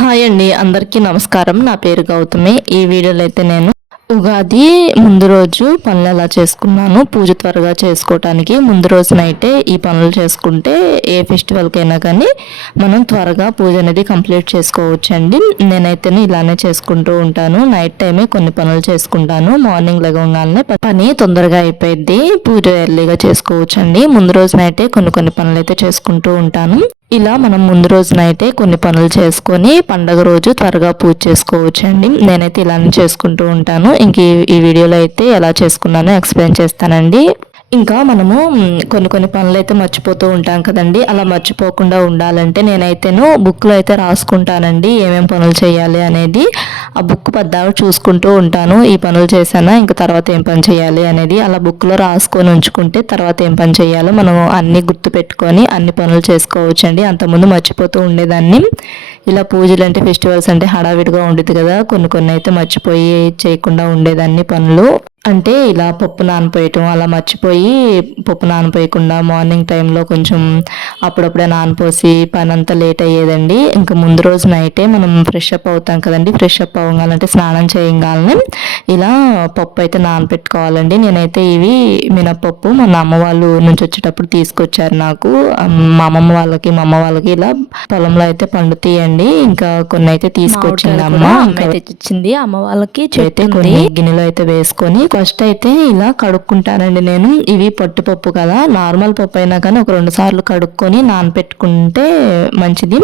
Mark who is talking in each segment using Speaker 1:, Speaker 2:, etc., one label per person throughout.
Speaker 1: Hi అండి అందరికీ నమస్కారం. నా పేరు గౌతమి. ఈ వీడియోలో అయితే నేను ఉగాది ముందు రోజు పనులు ఎలా చేసుకున్నాను పూజ త్వరగా చేసుకోవటానికి ముందు రోజు నైటే ఈ పనులు చేసుకుంటే ఏ ఫెస్టివల్కైనా కానీ మనం త్వరగా పూజ అనేది కంప్లీట్ చేసుకోవచ్చు అండి నేనైతే ఇలానే చేసుకుంటూ ఉంటాను. నైట్ టైమే కొన్ని పనులు చేసుకుంటాను. మార్నింగ్ లగంగానే పని తొందరగా అయిపోయింది పూజ ఎర్లీగా చేసుకోవచ్చు అండి ముందు రోజునైతే కొన్ని కొన్ని పనులు అయితే చేసుకుంటూ ఉంటాను. ఇలా మనం ముందు రోజునైతే కొన్ని పనులు చేసుకొని పండగ రోజు త్వరగా పూజ చేసుకోవచ్చు అండి నేనైతే ఇలానే చేసుకుంటూ ఉంటాను. ఇంక ఈ వీడియోలో అయితే ఎలా చేసుకున్నానో ఎక్స్ప్లెయిన్ చేస్తానండి. ఇంకా మనము కొన్ని కొన్ని పనులు అయితే మర్చిపోతూ ఉంటాం కదండి. అలా మర్చిపోకుండా ఉండాలంటే నేనైతేను బుక్లో అయితే రాసుకుంటానండి ఏమేం పనులు చేయాలి అనేది. ఆ బుక్ పెద్దగా చూసుకుంటూ ఉంటాను. ఈ పనులు చేశానా ఇంకా తర్వాత ఏం పని చేయాలి అనేది. అలా బుక్లో రాసుకొని ఉంచుకుంటే తర్వాత ఏం పని చేయాలో మనం అన్ని గుర్తు పెట్టుకొని అన్ని పనులు చేసుకోవచ్చు అండి అంతకుముందు మర్చిపోతూ ఉండేదాన్ని. ఇలా పూజలు అంటే ఫెస్టివల్స్ అంటే హడావిడిగా ఉండేది కదా. కొన్ని కొన్ని అయితే మర్చిపోయి చేయకుండా ఉండేదాన్ని పనులు. అంటే ఇలా పప్పు నానపోయటం అలా మర్చిపోయి పప్పు నానపోయకుండా మార్నింగ్ టైంలో కొంచెం అప్పుడప్పుడే నానపోసి పని అంతా లేట్ అయ్యేదండి. ఇంకా ముందు రోజు నైటే మనం ఫ్రెష్ అప్ అవుతాం కదండి. ఫ్రెష్ అప్ అవ్వగాలంటే స్నానం చేయగానే ఇలా పప్పు అయితే నానపెట్టుకోవాలండి. నేనైతే ఇవి మినపప్పు మన అమ్మ వాళ్ళు నుంచి వచ్చేటప్పుడు తీసుకొచ్చారు నాకు. మా అమ్మమ్మ వాళ్ళకి మా అమ్మ వాళ్ళకి ఇలా పొలంలో అయితే పండుతాయండి. ఇంకా కొన్ని అయితే తీసుకొచ్చింది అమ్మ. తెచ్చిచ్చింది అమ్మ వాళ్ళకి అయితే కొన్ని గిన్నెలో అయితే వేసుకొని ఫస్ట్ అయితే ఇలా కడుక్కుంటానండి నేను. ఇవి పట్టుపప్పు కదా. నార్మల్ పప్పు అయినా కానీ ఒక రెండు సార్లు కడుక్కొని నానపెట్టుకుంటే మంచిది.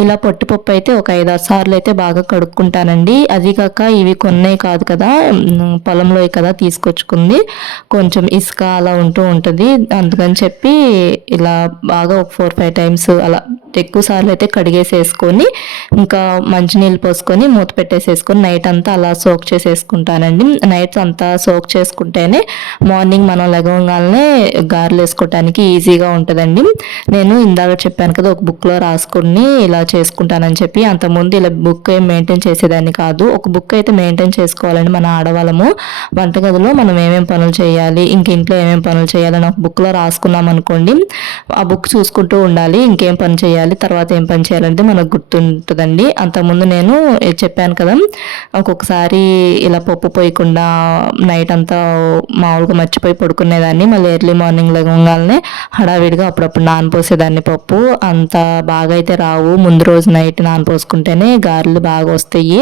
Speaker 1: ఇలా పట్టుపప్పు అయితే ఒక ఐదారు సార్లు అయితే బాగా కడుక్కుంటానండి. అది కాక ఇవి కొన్నే కాదు కదా. పొలంలో కదా తీసుకొచ్చుకుంది. కొంచెం ఇసుక అలా ఉంటూ ఉంటుంది. అందుకని చెప్పి ఇలా బాగా ఒక ఫోర్ ఫైవ్ టైమ్స్ అలా ఎక్కువ సార్లు అయితే కడిగేసేసుకొని ఇంకా మంచినీళ్ళు పోసుకొని మూత పెట్టేసేసుకొని నైట్ అంతా అలా సోక్ చేసేసుకుంటానండి. నైట్ అంతా సోక్ చేసుకుంటేనే మార్నింగ్ మనం లెగవగానే గారెలు వేసుకోవటానికి ఈజీగా ఉంటుందండి. నేను ఇందాక చెప్పాను కదా ఒక బుక్లో రాసుకుని ఇలా చేసుకుంటానని చెప్పి అంతకుముందు ఇలా బుక్ ఏం మెయింటైన్ చేసేదాన్ని కాదు. ఒక బుక్ అయితే మెయింటైన్ చేసుకోవాలండి మన ఆడవాళ్ళము. వంటగదిలో మనం ఏమేమి పనులు చేయాలి ఇంక ఇంట్లో ఏమేమి పనులు చేయాలని ఒక బుక్లో రాసుకున్నాం అనుకోండి ఆ బుక్ చూసుకుంటూ ఉండాలి ఇంకేం పని చేయాలి తర్వాత ఏం పని చేయాలంటే మనకు గుర్తుంటుందండి. అంతకుముందు నేను చెప్పాను కదా ఒక్కొక్కసారి ఇలా పప్పు పోయకుండా నైట్ అంతా మామూలుగా మర్చిపోయి పడుకునేదాన్ని. మళ్ళీ ఎర్లీ మార్నింగ్ లెగంగానే హడావిడిగా అప్పుడప్పుడు నానపోసేదాన్ని పప్పు. అంత బాగా అయితే రావు. ముందు రోజు నైట్ నానపోసుకుంటేనే గారెలు బాగా వస్తాయి.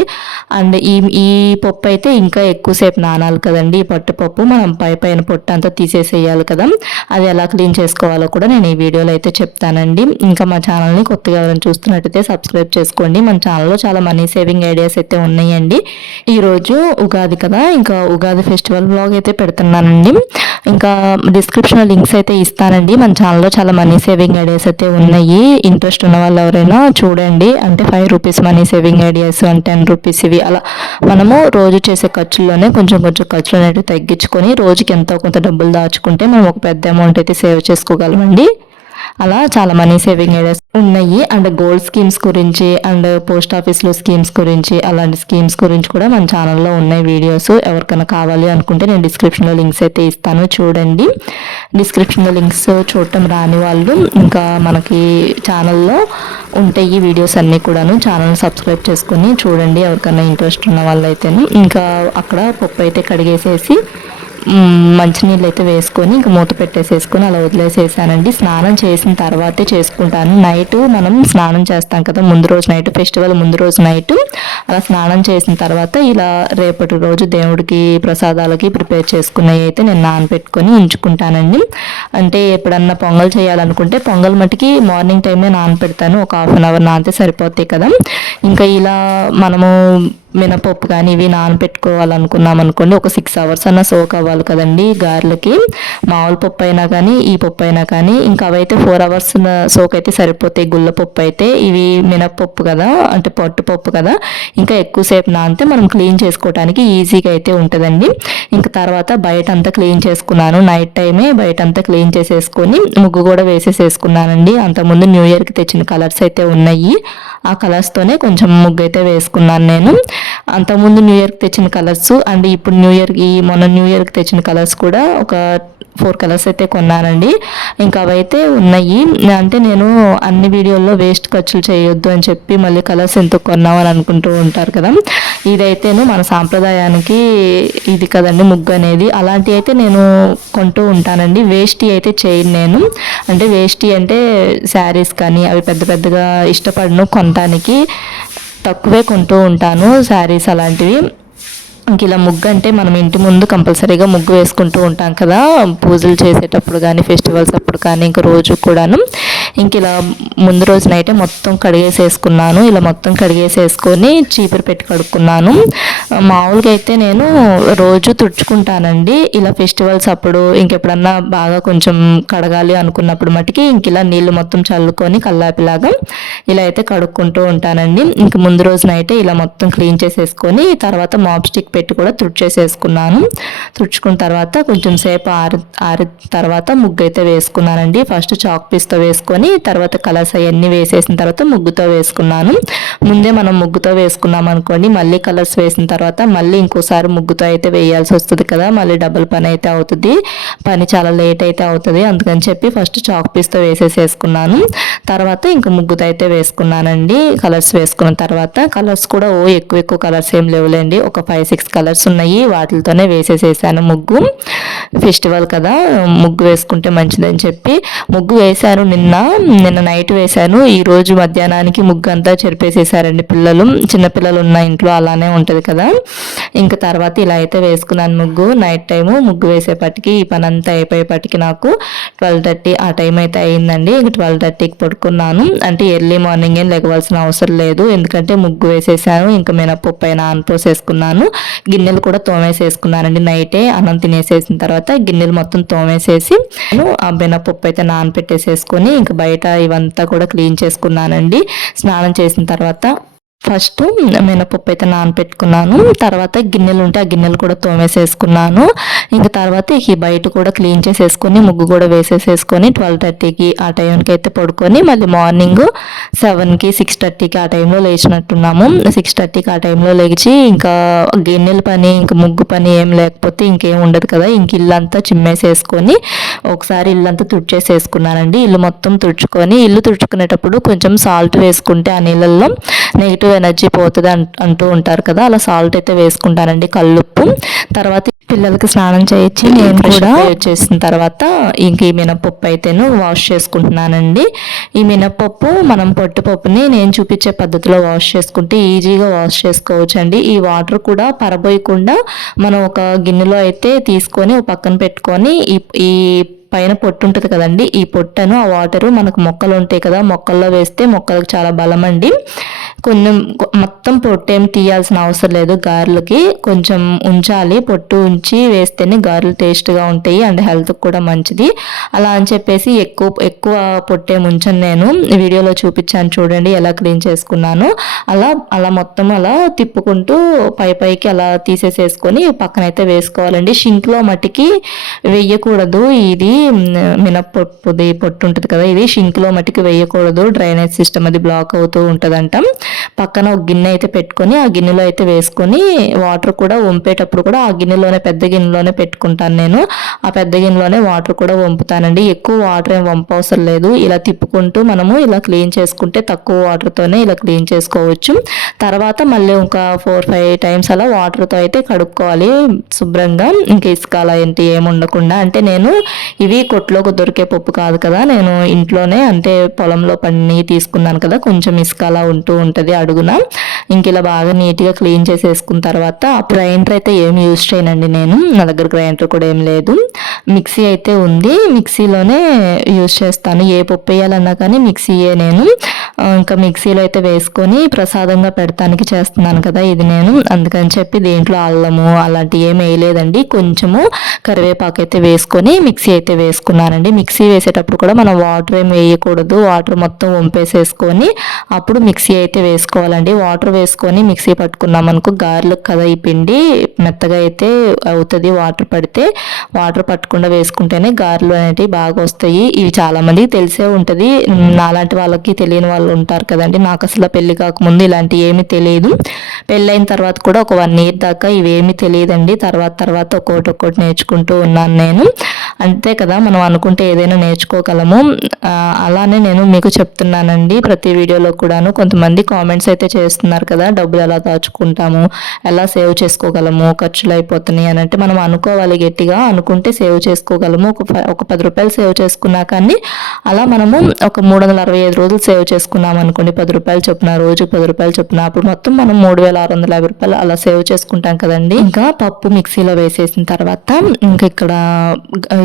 Speaker 1: అండ్ ఈ ఈ పప్పు అయితే ఇంకా ఎక్కువసేపు నానాలి కదండి. ఈ పట్టుపప్పు మనం పై పైన పొట్టు అంతా తీసేసేయాలి కదా. అది ఎలా క్లీన్ చేసుకోవాలో కూడా నేను ఈ వీడియోలో అయితే చెప్తానండి. ఇంకా మా ఛానల్ని కొత్తగా ఎవరైనా చూస్తున్నట్టయితే సబ్స్క్రైబ్ చేసుకోండి. మన ఛానల్లో చాలా మనీ సేవింగ్ ఐడియాస్ అయితే ఉన్నాయండి. ఈరోజు ఉగాది కదా. ఇంకా ఉగాది ఫెస్టివల్ బ్లాగ్ అయితే పెడుతున్నానండి. ఇంకా డిస్క్రిప్షన్లో లింక్స్ అయితే ఇస్తానండి. మన ఛానల్లో చాలా మనీ సేవింగ్ ఐడియాస్ అయితే ఉన్నాయి. ఇంట్రెస్ట్ ఉన్న వాళ్ళు ఎవరైనా చూడండి. అంటే five rupees money saving ideas and ten rupees ఇవి అలా మనము రోజు చేసే ఖర్చుల్లోనే కొంచెం కొంచెం ఖర్చులు అనేవి తగ్గించుకొని రోజుకి ఎంతో కొంత డబ్బులు దాచుకుంటే మనం ఒక పెద్ద అమౌంట్ అయితే సేవ్ చేసుకోగలమండి. అలా చాలా మనీ సేవింగ్ ఐడియాస్ ఉన్నాయి. అండ్ గోల్డ్ స్కీమ్స్ గురించి అండ్ పోస్ట్ ఆఫీస్లో స్కీమ్స్ గురించి అలాంటి స్కీమ్స్ గురించి కూడా మన ఛానల్లో ఉన్నాయి వీడియోస్ ఎవరికైనా కావాలి అనుకుంటే నేను డిస్క్రిప్షన్లో లింక్స్ అయితే ఇస్తాను. చూడండి. డిస్క్రిప్షన్లో లింక్స్ చూడటం రాని వాళ్ళు ఇంకా మనకి ఛానల్లో ఉంటాయి వీడియోస్ అన్నీ కూడాను. ఛానల్ సబ్స్క్రైబ్ చేసుకుని చూడండి ఎవరికైనా ఇంట్రెస్ట్ ఉన్న వాళ్ళు అయితే ఇంకా అక్కడ పప్పు అయితే కడిగేసేసి మంచినీళ్ళు అయితే వేసుకొని ఇంకా మూత పెట్టేసేసుకొని అలా వదిలేసేసానండి. స్నానం చేసిన తర్వాతే చేసుకుంటాను. నైట్ మనం స్నానం చేస్తాం కదా ముందు రోజు నైట్ ఫెస్టివల్ ముందు రోజు నైట్. అలా స్నానం చేసిన తర్వాత ఇలా రేపటి రోజు దేవుడికి ప్రసాదాలకి ప్రిపేర్ చేసుకునేవి అయితే నేను నానబెట్టుకొని ఉంచుకుంటానండి. అంటే ఎప్పుడన్నా పొంగల్ చేయాలనుకుంటే పొంగల్ మటుకి మార్నింగ్ టైమే నానపెడతాను. ఒక హాఫ్ అన్ అవర్ నానితే సరిపోతాయి కదా. ఇంకా ఇలా మనము మినపప్పు కానీ ఇవి నానబెట్టుకోవాలనుకున్నాం అనుకోండి ఒక సిక్స్ అవర్స్ అన్న సోక్ అవ్వాలి కదండి గారెలకి. మామూలు పప్పు అయినా కానీ ఈ పప్పు అయినా కానీ ఇంకా అవైతే ఫోర్ అవర్స్ సోక్ అయితే సరిపోతాయి. గుళ్ళ పప్పు అయితే ఇవి మినపప్పు కదా అంటే పప్పు కదా ఇంకా ఎక్కువసేపు నానితే మనం క్లీన్ చేసుకోవడానికి ఈజీగా అయితే ఉంటుందండి. ఇంకా తర్వాత బయట అంతా క్లీన్ చేసుకున్నాను. నైట్ టైమే బయట అంతా క్లీన్ చేసేసుకొని ముగ్గు కూడా వేసేసేసుకున్నానండి. అంతకుముందు న్యూ ఇయర్కి తెచ్చిన కలర్స్ అయితే ఉన్నాయి. ఆ కలర్స్తోనే కొంచెం ముగ్గు అయితే వేసుకున్నాను నేను. అంతకుముందు న్యూ ఇయర్కి తెచ్చిన కలర్స్ అండ్ ఇప్పుడు న్యూ ఇయర్కి మొన్న న్యూ ఇయర్కి తెచ్చిన కలర్స్ కూడా ఒక ఫోర్ కలర్స్ అయితే కొన్నానండి. ఇంకా అవైతే ఉన్నాయి. అంటే నేను అన్ని వీడియోల్లో వేస్ట్ ఖర్చులు చేయొద్దు అని చెప్పి మళ్ళీ కలర్స్ ఎందుకు కొన్నామని అనుకుంటూ ఉంటారు కదా. ఇదైతేను మన సాంప్రదాయానికి ఇది కదండి ముగ్గు అనేది. అలాంటివి అయితే నేను కొంటూ ఉంటానండి. వేస్ట్ అయితే చేయను నేను. అంటే వేస్ట్ అంటే శారీస్ కానీ అవి పెద్ద పెద్దగా ఇష్టపడను కొనటానికి. తక్కువే కొంటూ ఉంటాను శారీస్ అలాంటివి. ఇంక ఇలా ముగ్గు అంటే మనం ఇంటి ముందు కంపల్సరీగా ముగ్గు వేసుకుంటూ ఉంటాం కదా. పూజలు చేసేటప్పుడు కానీ ఫెస్టివల్స్ అప్పుడు కానీ ఇంక రోజు కూడాను. ఇంక ఇలా ముందు రోజునైతే మొత్తం కడిగేసేసుకున్నాను. ఇలా మొత్తం కడిగేసేసుకొని చీపురు పెట్టి కడుక్కున్నాను. మామూలుగా అయితే నేను రోజు తుడుచుకుంటానండి. ఇలా ఫెస్టివల్స్ అప్పుడు ఇంకెప్పుడన్నా బాగా కొంచెం కడగాలి అనుకున్నప్పుడు మటుకి ఇంక ఇలా నీళ్ళు మొత్తం చల్లుకొని కల్లాపిలాగా ఇలా అయితే కడుక్కుంటూ ఉంటానండి. ఇంక ముందు రోజునైతే ఇలా మొత్తం క్లీన్ చేసేసుకొని తర్వాత మాప్ స్టిక్ పెట్టి కూడా తుడిచేసేసుకున్నాను. తుడుచుకున్న తర్వాత కొంచెం సేపు ఆరి ఆరి తర్వాత ముగ్గు అయితే వేసుకున్నానండి. ఫస్ట్ చాక్ పీస్తో వేసుకొని తర్వాత కలర్స్ అవన్నీ వేసేసిన తర్వాత ముగ్గుతో వేసుకున్నాను. ముందే మనం ముగ్గుతో వేసుకున్నాం అనుకోండి మళ్ళీ కలర్స్ వేసిన తర్వాత మళ్ళీ ఇంకోసారి ముగ్గుతో అయితే వేయాల్సి వస్తుంది కదా మళ్ళీ డబుల్ పని అయితే అవుతుంది. పని చాలా లేట్ అయితే అవుతుంది అందుకని చెప్పి ఫస్ట్ చాక్ పీస్తో వేసేసేసుకున్నాను. తర్వాత ఇంకా ముగ్గుతో అయితే వేసుకున్నానండి. కలర్స్ వేసుకున్న తర్వాత కలర్స్ కూడా ఓ ఎక్కువ ఎక్కువ కలర్స్ ఏం లేవులేండి. ఒక ఫైవ్ సిక్స్ కలర్స్ ఉన్నాయి. వాటితోనే వేసేసేసాను ముగ్గు. ఫెస్టివల్ కదా ముగ్గు వేసుకుంటే మంచిదని చెప్పి ముగ్గు వేశాను నిన్న. నిన్న నైట్ వేశాను. ఈ రోజు మధ్యాహ్నానికి ముగ్గు అంతా చెరిపేసేసారండి పిల్లలు. చిన్నపిల్లలు ఉన్న ఇంట్లో అలానే ఉంటుంది కదా. ఇంకా తర్వాత ఇలా అయితే వేసుకున్నాను ముగ్గు. నైట్ టైము ముగ్గు వేసేపటికి ఈ పని అంతా అయిపోయేపటికి నాకు ట్వెల్వ్ థర్టీ ఆ టైం అయితే అయిందండి. ఇంక ట్వెల్వ్ థర్టీకి పడుకున్నాను. అంటే ఎర్లీ మార్నింగ్ ఏం లేకవలసిన అవసరం లేదు. ఎందుకంటే ముగ్గు వేసేసాను ఇంకా మినపప్పు పైన ఆన్పోసేసుకున్నాను గిన్నెలు కూడా తోమేసేసుకున్నానండి నైటే. అన్నం తినేసేసిన తర్వాత గిన్నెలు మొత్తం తోమేసేసి నేను ఆ మినపప్పు అయితే నానపెట్టేసేసుకొని ఇంకా బయట ఇవంతా కూడా క్లీన్ చేసుకున్నానండి. స్నానం చేసిన తర్వాత ఫస్ట్ మినపప్పు అయితే నానపెట్టుకున్నాను. తర్వాత గిన్నెలు ఉంటే ఆ గిన్నెలు కూడా తోమేసేసుకున్నాను. ఇంకా తర్వాత ఈ బయట కూడా క్లీన్ చేసేసుకొని ముగ్గు కూడా వేసేసేసుకొని ట్వెల్వ్ థర్టీకి ఆ టైంకి అయితే పడుకొని మళ్ళీ మార్నింగ్ సెవెన్కి సిక్స్ థర్టీకి ఆ టైంలో లేచినట్టున్నాము. సిక్స్ థర్టీకి ఆ టైంలో లేచి ఇంకా గిన్నెల పని ఇంకా ముగ్గు పని ఏం లేకపోతే ఇంకేం ఉండదు కదా. ఇంక ఇల్లంతా చిమ్మేసేసుకొని ఒకసారి ఇల్లంతా తుడిచేసేసుకున్నానండి. ఇల్లు మొత్తం తుడుచుకొని ఇల్లు తుడుచుకునేటప్పుడు కొంచెం సాల్ట్ వేసుకుంటే ఆ నీళ్ళల్లో నెగిటివ్ ఎనర్జీ పోతుంది అంటూ ఉంటారు కదా అలా సాల్ట్ అయితే వేసుకుంటానండి కల్లుప్పు. తర్వాత పిల్లలకి స్నానం చేయించి నేను కూడా వచ్చేసిన తర్వాత ఇంక ఈ మినపప్పు అయితేను వాష్ చేసుకుంటున్నానండి. ఈ మినపప్పు మనం పొట్టుపప్పుని నేను చూపించే పద్ధతిలో వాష్ చేసుకుంటే ఈజీగా వాష్ చేసుకోవచ్చు అండి ఈ వాటర్ కూడా పరబోయకుండా మనం ఒక గిన్నెలో అయితే తీసుకొని పక్కన పెట్టుకొని ఈ ఈ పైన పొట్టు ఉంటుంది కదండి ఈ పొట్టను ఆ వాటరు మనకు మొక్కలు ఉంటాయి కదా మొక్కల్లో వేస్తే మొక్కలకు చాలా బలం అండి. కొంచెం మొత్తం పొట్టు ఏమి తీయాల్సిన అవసరం లేదు గారెలకి కొంచెం ఉంచాలి పొట్టు ఉంచి వేస్తేనే గారెలు టేస్ట్గా ఉంటాయి అండ్ హెల్త్కి కూడా మంచిది. అలా అని చెప్పేసి ఎక్కువ ఎక్కువ పొట్టేమి ఉంచను నేను. వీడియోలో చూపించాను చూడండి ఎలా క్లీన్ చేసుకున్నాను. అలా అలా మొత్తం అలా తిప్పుకుంటూ పై పైకి అలా తీసేసేసుకొని పక్కనైతే వేసుకోవాలండి. షింక్లో మట్టికి వేయకూడదు ఇది మినప్పొప్పుది పొట్టు ఉంటుంది కదా ఇది షింక్లో మట్టికి వేయకూడదు డ్రైనేజ్ సిస్టమ్ అది బ్లాక్ అవుతూ ఉంటుందంట. పక్కన ఒక గిన్నె అయితే పెట్టుకొని ఆ గిన్నెలో అయితే వేసుకొని వాటర్ కూడా వంపేటప్పుడు కూడా ఆ గిన్నెలోనే పెద్ద గిన్నెలోనే పెట్టుకుంటాను నేను. ఆ పెద్ద గిన్నెలోనే వాటర్ కూడా వంపుతానండి. ఎక్కువ వాటర్ ఏం వంప అవసరం లేదు. ఇలా తిప్పుకుంటూ మనము ఇలా క్లీన్ చేసుకుంటే తక్కువ వాటర్తోనే ఇలా క్లీన్ చేసుకోవచ్చు. తర్వాత మళ్ళీ ఇంకా ఫోర్ ఫైవ్ టైమ్స్ అలా వాటర్తో అయితే కడుక్కోవాలి శుభ్రంగా. ఇంకా ఇసుక అలా ఏంటి ఏమి ఉండకుండా. అంటే నేను ఇవి కొట్లోకి దొరికే పప్పు కాదు కదా. నేను ఇంట్లోనే అంటే పొలంలో పని తీసుకున్నాను కదా. కొంచెం ఇసుక అలా ఉంటూ ఉంటుంది అడుగున. ఇంక ఇలా బాగా నీట్గా క్లీన్ చేసేసుకున్న తర్వాత గ్రైండర్ అయితే ఏం యూజ్ చేయనండి నేను. నా దగ్గర గ్రైండర్ కూడా ఏం లేదు. మిక్సీ అయితే ఉంది. మిక్సీలోనే యూజ్ చేస్తాను. ఏ పప్పు వేయాలన్నా కానీ మిక్సీయే నేను. ఇంకా మిక్సీలో అయితే వేసుకొని ప్రసాదంగా పెడతానికి చేస్తున్నాను కదా ఇది నేను. అందుకని చెప్పి దీంట్లో అల్లము అలాంటివి ఏమి వేయలేదండి. కొంచెము కరివేపాకు అయితే వేసుకొని మిక్సీ అయితే వేసుకున్నానండి. మిక్సీ వేసేటప్పుడు కూడా మనం వాటర్ ఏమి వేయకూడదు. వాటర్ మొత్తం వంపేసేసుకొని అప్పుడు మిక్సీ అయితే వేసుకోవాలండి. వాటర్ వేసుకొని మిక్సీ పట్టుకున్నాం అనుకో గారెలకు కదా ఈ పిండి. మెత్తగా అయితే అవుతుంది వాటర్ పడితే. వాటర్ పట్టకుండా వేసుకుంటేనే గారెలు అనేటివి బాగా వస్తాయి. ఇవి చాలామందికి తెలిసే ఉంటుంది. నాలాంటి వాళ్ళకి తెలియని వాళ్ళు ఉంటారు కదండి. నాకు అసలు పెళ్ళి కాకముందు ఇలాంటివి ఏమీ తెలియదు. పెళ్ళైన తర్వాత కూడా ఒక వన్ ఇయర్ దాకా ఇవేమీ తెలియదండి. తర్వాత తర్వాత ఒక్కొక్కటి ఒక్కొక్కటి నేర్చుకుంటూ ఉన్నాను నేను. అంతే కదా మనం అనుకుంటే ఏదైనా నేర్చుకోగలము. అలానే నేను మీకు చెప్తున్నానండి ప్రతి వీడియోలో కూడాను. కొంతమంది కామెంట్స్ అయితే చేస్తున్నారు కదా డబ్బులు ఎలా దాచుకుంటాము ఎలా సేవ్ చేసుకోగలము ఖర్చులు అయిపోతున్నాయి అని అంటే మనం అనుకోవాలి గట్టిగా అనుకుంటే సేవ్ చేసుకోగలము. ఒక ఒక పది రూపాయలు సేవ్ చేసుకున్నా కానీ అలా మనము ఒక మూడు వందల అరవై ఐదు రోజులు సేవ్ చేసుకున్నాం అనుకోండి పది రూపాయలు చొప్పున రోజు పది రూపాయలు చొప్పున అప్పుడు మొత్తం మనం మూడు వేల ఆరు వందల యాభై రూపాయలు అలా సేవ్ చేసుకుంటాం కదండి. ఇంకా పప్పు మిక్సీలో వేసేసిన తర్వాత ఇంకా ఇక్కడ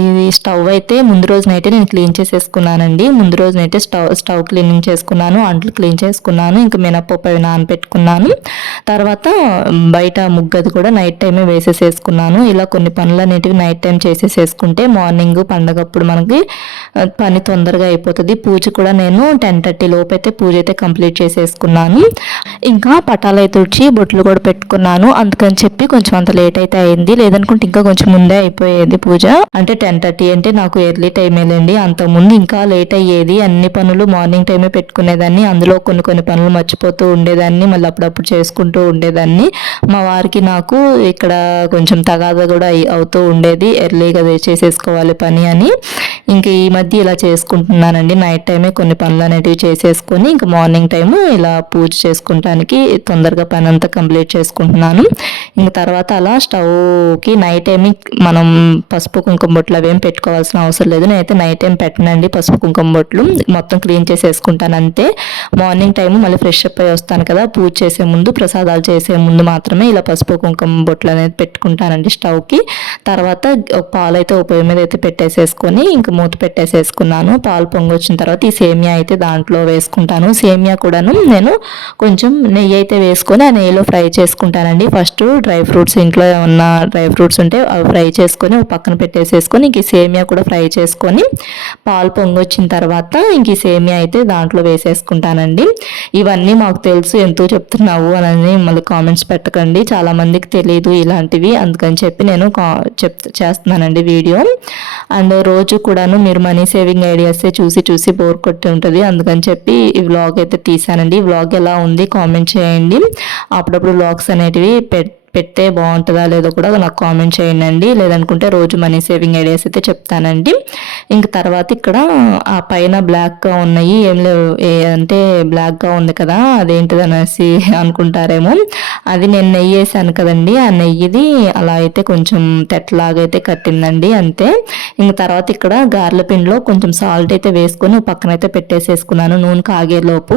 Speaker 1: ఇది స్టవ్ అయితే ముందు రోజునైతే నేను క్లీన్ చేసేసుకున్నానండి. ముందు రోజునైతే స్టవ్ స్టవ్ క్లీనింగ్ చేసుకున్నాను అంట్లు క్లీన్ చేసుకున్నాను ఇంకా మినపప్పు అవి నానబెట్టుకున్నాను తర్వాత బయట ముగ్గది కూడా నైట్ టైమే వేసేసేసుకున్నాను. ఇలా కొన్ని పనులు అనేటివి నైట్ టైం చేసేసేసుకుంటే మార్నింగ్ పండగప్పుడు మనకి పని తొందరగా అయిపోతుంది. పూజ కూడా నేను టెన్ థర్టీ లోపు అయితే పూజ అయితే కంప్లీట్ చేసేసుకున్నాను. ఇంకా పటాలు అయితే తుడిచి బొట్లు కూడా పెట్టుకున్నాను. అందుకని చెప్పి కొంచెం అంత లేట్ అయితే అయింది. లేదనుకుంటే ఇంకా కొంచెం ముందే అయిపోయేది పూజ. అంటే టెన్ థర్టీ అంటే నాకు ఎర్లీ టైమేలేండి అంతకుముందు ఇంకా లేట్ అయ్యేది. అన్ని పనులు మార్నింగ్ టైమే పెట్టుకునేదాన్ని. అందులో కొన్ని కొన్ని పనులు మర్చిపోతూ ఉండేదాన్ని. మళ్ళీ అప్పుడప్పుడు చేసుకుంటూ ఉండేదాన్ని. మా వారికి నాకు ఇక్కడ కొంచెం తగాద కూడా అవుతూ ఉండేది. ఎర్లీగా చేసేసుకోవాలి పని అని. ఇంక ఈ మధ్య ఇలా చేసుకుంటున్నానండి. నైట్ టైమే కొన్ని పనులు అనేటివి చేసేసుకొని ఇంకా మార్నింగ్ టైము ఇలా పూజ చేసుకుంటానికి తొందరగా పని అంతా కంప్లీట్ చేసుకుంటున్నాను. ఇంక తర్వాత అలా స్టవ్కి నైట్ ఏమి మనం పసుపు కుంకుమ బొట్లు అవేం పెట్టుకోవాల్సిన అవసరం లేదు. నేనైతే నైట్ టైం పెట్టనండి పసుపు కుంకుమ బొట్లు. మొత్తం క్లీన్ చేసేసుకుంటాను అంతే. మార్నింగ్ టైం మళ్ళీ ఫ్రెష్ అప్ అయి వస్తాను కదా పూజ చేసే ముందు ప్రసాదాలు చేసే ముందు మాత్రమే ఇలా పసుపు కుంకుమ బొట్లు అనేది పెట్టుకుంటానండి స్టవ్కి తర్వాత పాలు అయితే ఉపయోగం మీద అయితే పెట్టేసేసుకొని ఇంక మూత పెట్టేసేసుకున్నాను. పాలు పొంగి వచ్చిన తర్వాత ఈ సేమియా అయితే దాంట్లో వేసుకుంటాను. సేమియా కూడాను నేను కొంచెం నెయ్యి అయితే వేసుకొని ఆ నెయ్యిలో ఫ్రై చేసుకుంటానండి. ఫస్ట్ డ్రై ఫ్రూట్స్ ఇంట్లో ఉన్న డ్రై ఫ్రూట్స్ ఉంటే అవి ఫ్రై చేసుకొని ఒక పక్కన పెట్టేసేసుకొని ఇంక ఈ సేమియా కూడా ఫ్రై చేసుకొని పాలు పొంగి వచ్చిన తర్వాత ఇంక ఈ సేమియా అయితే దాంట్లో వేసేసుకుంటానండి. ఇవన్నీ మాకు తెలుసు ఎంతో చెప్తున్నావు అని మళ్ళీ కామెంట్స్ పెట్టకండి. చాలామందికి తెలియదు ఇలాంటివి. అందుకని చెప్పి నేను కా- చెప్ చేస్తున్నానండి వీడియో. అండ్ రోజు కూడాను మీరు మనీ సేవింగ్ ఐడియాసే చూసి చూసి బోర్ కొట్టి ఉంటుంది. అందుకని చెప్పి ఈ వ్లాగ్ అయితే తీసానండి ఈ వ్లాగ్ ఎలా ఉంది కామెంట్ చేయండి. అప్పుడప్పుడు వ్లాగ్స్ అనేటివి పెట్ పెడితే బాగుంటుందా లేదో కూడా నాకు కామెంట్ చేయండి. లేదనుకుంటే రోజు మనీ సేవింగ్ ఐడియాస్ అయితే చెప్తానండి. ఇంక తర్వాత ఇక్కడ ఆ పైన బ్లాక్గా ఉన్నాయి. ఏం లేవు. ఏ- అంటే బ్లాక్గా ఉంది కదా అదేంటిది అనేసి అనుకుంటారేమో. అది నేను నెయ్యి వేసాను కదండి. ఆ నెయ్యిది అలా అయితే కొంచెం తెట్టలాగా అయితే కట్టిందండి అంతే. ఇంక తర్వాత ఇక్కడ గార్ల పిండిలో కొంచెం సాల్ట్ అయితే వేసుకొని పక్కన అయితే పెట్టేసేసుకున్నాను నూనె కాగేలోపు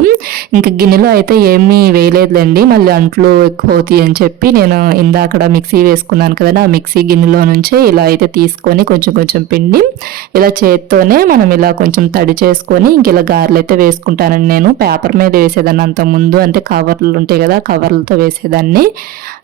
Speaker 1: ఇంక గిన్నెలో అయితే ఏమీ వేయలేదులేండి. మళ్ళీ అంట్లు ఎక్కువ అవుతాయి అని చెప్పి నేను ఇందాకడ మిక్సీ వేసుకున్నాను కదండి. ఆ మిక్సీ గిన్నెలో నుంచే ఇలా అయితే తీసుకొని కొంచెం కొంచెం పిండి ఇలా చేత్తోనే మనం ఇలా కొంచెం తడి చేసుకొని ఇంక ఇలా గారెలు అయితే వేసుకుంటానండి నేను. పేపర్ మీద వేసేదాన్ని అంత ముందు అంటే కవర్లు ఉంటాయి కదా కవర్లతో వేసేదాన్ని.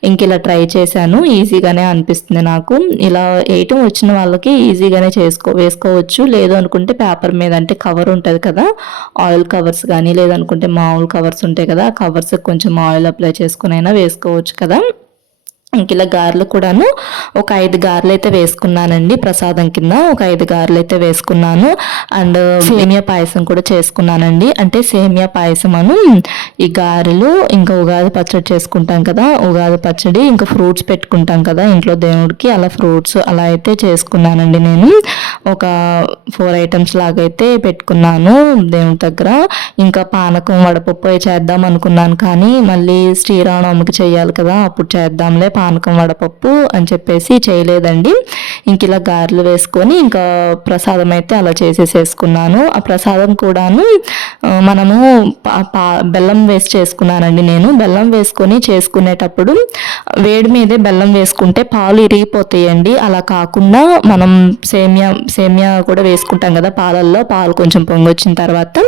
Speaker 1: ఇంక ఇలా ట్రై చేశాను. ఈజీగానే అనిపిస్తుంది నాకు. ఇలా వేయటం వచ్చిన వాళ్ళకి ఈజీగానే చేసుకో వేసుకోవచ్చు. లేదు అనుకుంటే పేపర్ మీద అంటే కవర్ ఉంటుంది కదా. ఆయిల్ కవర్స్ కానీ లేదనుకుంటే మామూలు కవర్స్ ఉంటాయి కదా. ఆ కవర్స్ కొంచెం ఆయిల్ అప్లై చేసుకుని అయినా వేసుకోవచ్చు కదా. ఇంక ఇలా గారెలు కూడాను ఒక ఐదు గారెలు అయితే వేసుకున్నానండి ప్రసాదం కింద. ఒక ఐదు గారెలు అయితే వేసుకున్నాను. అండ్ సేమియా పాయసం కూడా చేసుకున్నానండి. అంటే సేమియా పాయసం అను ఈ గారెలు ఇంకా ఉగాది పచ్చడి చేసుకుంటాం కదా ఉగాది పచ్చడి ఇంకా ఫ్రూట్స్ పెట్టుకుంటాం కదా ఇంట్లో దేవుడికి అలా ఫ్రూట్స్ అలా అయితే చేసుకున్నానండి నేను. ఒక ఫోర్ ఐటమ్స్ లాగా అయితే పెట్టుకున్నాను దేవుడి దగ్గర. ఇంకా పానకం వడపప్పు చేద్దాం అనుకున్నాను కానీ మళ్ళీ శ్రీరామనవమికి చేయాలి కదా అప్పుడు చేద్దాంలే. పానకం పానకం వడపప్పు అని చెప్పేసి చేయలేదండి. ఇంక ఇలా గారెలు వేసుకొని ఇంకా ప్రసాదం అయితే అలా చేసేసేసుకున్నాను. ఆ ప్రసాదం కూడాను మనము పా- బెల్లం వేసి చేసుకున్నానండి నేను. బెల్లం వేసుకొని చేసుకునేటప్పుడు వేడి మీదే బెల్లం వేసుకుంటే పాలు ఇరిగిపోతాయండి. అలా కాకుండా మనం సేమియా సేమియా కూడా వేసుకుంటాం కదా పాలల్లో. పాలు కొంచెం పొంగొచ్చిన తర్వాత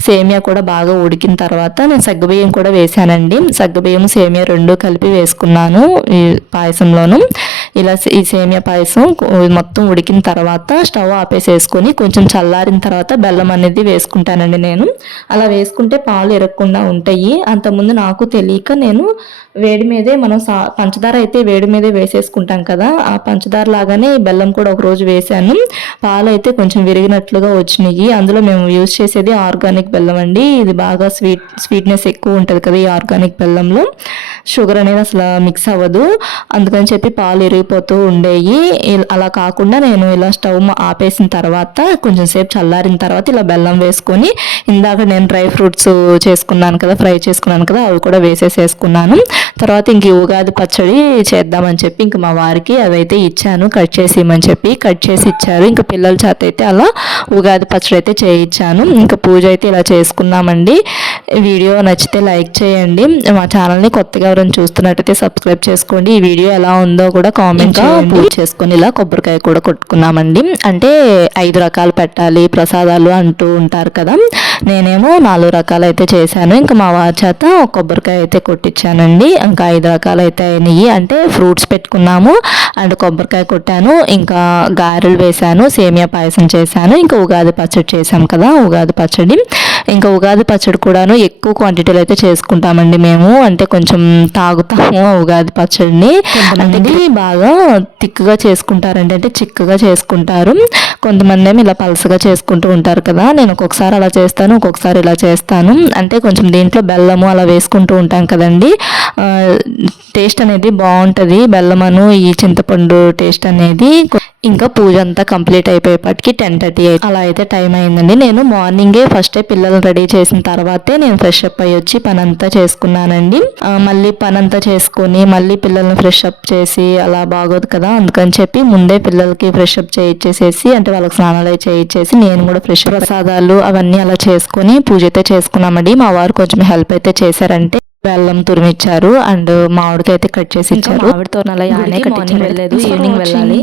Speaker 1: సేమియా కూడా బాగా ఉడికిన తర్వాత నేను సగ్గుబియ్యం కూడా వేసానండి సగ్గుబియ్యం సేమియా రెండు కలిపి వేసుకున్నాను. ఈ పాయసంలోను. ఇలా ఈ సేమియా పాయసం మొత్తం ఉడికిన తర్వాత స్టవ్ ఆపేసేసుకొని కొంచెం చల్లారిన తర్వాత బెల్లం అనేది వేసుకుంటానండి నేను. అలా వేసుకుంటే పాలు ఎరగకుండా ఉంటాయి. అంతకుముందు నాకు తెలియక నేను వేడి మీదే మనం సా పంచదార అయితే వేడి మీదే వేసేసుకుంటాం కదా ఆ పంచదార లాగానే ఈ బెల్లం కూడా ఒకరోజు వేసాను. పాలు అయితే కొంచెం విరిగినట్లుగా వచ్చినాయి. అందులో మేము యూజ్ చేసేది ఆర్గానిక్ బెల్లం అండి. ఇది బాగా స్వీట్ స్వీట్నెస్ ఎక్కువ ఉంటుంది కదా ఈ ఆర్గానిక్ బెల్లంలో. షుగర్ అనేది అసలు మిక్స్ అవ్వదు. అందుకని చెప్పి పాలు ఇరిగిపోతూ ఉండేవి అలా కాకుండా నేను ఇలా స్టవ్ ఆపేసిన తర్వాత కొంచెం సేపు చల్లారిన తర్వాత ఇలా బెల్లం వేసుకొని ఇందాక నేను డ్రై ఫ్రూట్స్ చేసుకున్నాను కదా ఫ్రై చేసుకున్నాను కదా అవి కూడా వేసేసేసుకున్నాను. తర్వాత ఇంక ఉగాది పచ్చడి చేద్దామని చెప్పి ఇంక మా వారికి అవైతే ఇచ్చాను. కట్ చేసి చెప్పి కట్ చేసి ఇచ్చారు. ఇంకా పిల్లల చేత అయితే అలా ఉగాది పచ్చడి అయితే చేయించాను. ఇంకా పూజ అయితే ఇలా చేసుకున్నామండి వీడియో నచ్చితే లైక్ చేయండి. మా ఛానల్ని కొత్తగా ఎవరైనా చూస్తున్నట్టయితే సబ్స్క్రైబ్ చేసుకోండి. ఈ వీడియో ఎలా ఉందో కూడా కామెంట్ పూజ చేసుకొని ఇలా కొబ్బరికాయ కూడా కొట్టుకున్నామండి. అంటే ఐదు రకాలు పెట్టాలి ప్రసాదాలు అంటూ ఉంటారు కదా. నేనేమో నాలుగు రకాలు అయితే చేశాను. ఇంకా మా వారి చేత ఒక కొబ్బరికాయ అయితే కొట్టించానండి ఇంకా ఐదు రకాలు అయితే అయినాయి. అంటే ఫ్రూట్స్ పెట్టుకున్నాము అండ్ కొబ్బరికాయ కొట్టాను. ఇంకా గారెలు వేశాను. సేమియా పాయసం చేశాను. ఇంకా ఉగాది పచ్చడి చేశాం కదా ఉగాది పచ్చడి. ఇంకా ఉగాది పచ్చడి కూడాను ఎక్కువ క్వాంటిటీలో అయితే చేసుకుంటామండి మేము. అంటే కొంచెం తాగుతాము ఉగాది పచ్చడిని. అంటే బాగా తిక్కుగా చేసుకుంటారండి. అంటే చిక్కగా చేసుకుంటారు. కొంతమంది ఏమో ఇలా పలసగా చేసుకుంటూ ఉంటారు కదా. నేను ఒక్కొక్కసారి అలా చేస్తాను ఒక్కొక్కసారి ఇలా చేస్తాను. అంటే కొంచెం దీంట్లో బెల్లము అలా వేసుకుంటూ ఉంటాం కదండి. టేస్ట్ అనేది బాగుంటుంది. బెల్లమను ఈ చింతపండు టేస్ట్ అనేది ఇంకా పూజ అంతా కంప్లీట్ అయిపోయేపటికి టెన్ థర్టీ అలా అయితే టైం అయిందండి. నేను మార్నింగే ఫస్టే పిల్లల్ని రెడీ చేసిన తర్వాతే నేను ఫ్రెష్ అప్ అయ్యి వచ్చి పని అంతా చేసుకున్నానండి మళ్ళీ పని అంతా చేసుకొని మళ్ళీ పిల్లల్ని ఫ్రెష్ అప్ చేసి అలా బాగోదు కదా అందుకని చెప్పి ముందే పిల్లలకి ఫ్రెష్ అప్ చేయించేసేసి అంటే వాళ్ళకి స్నానాలు చేయించేసి నేను కూడా ఫ్రెష్ ప్రసాదాలు అవన్నీ అలా చేసుకొని పూజ అయితే చేసుకున్నామండి. మా వారు కొంచెం హెల్ప్ అయితే చేశారంటే బెల్లం తురిమిచ్చారు అండ్ మామిడికాయ అయితే కట్ చేసి ఇచ్చారు.
Speaker 2: మార్నింగ్ వెళ్ళలేదు, ఈవినింగ్ వెళ్ళాలి.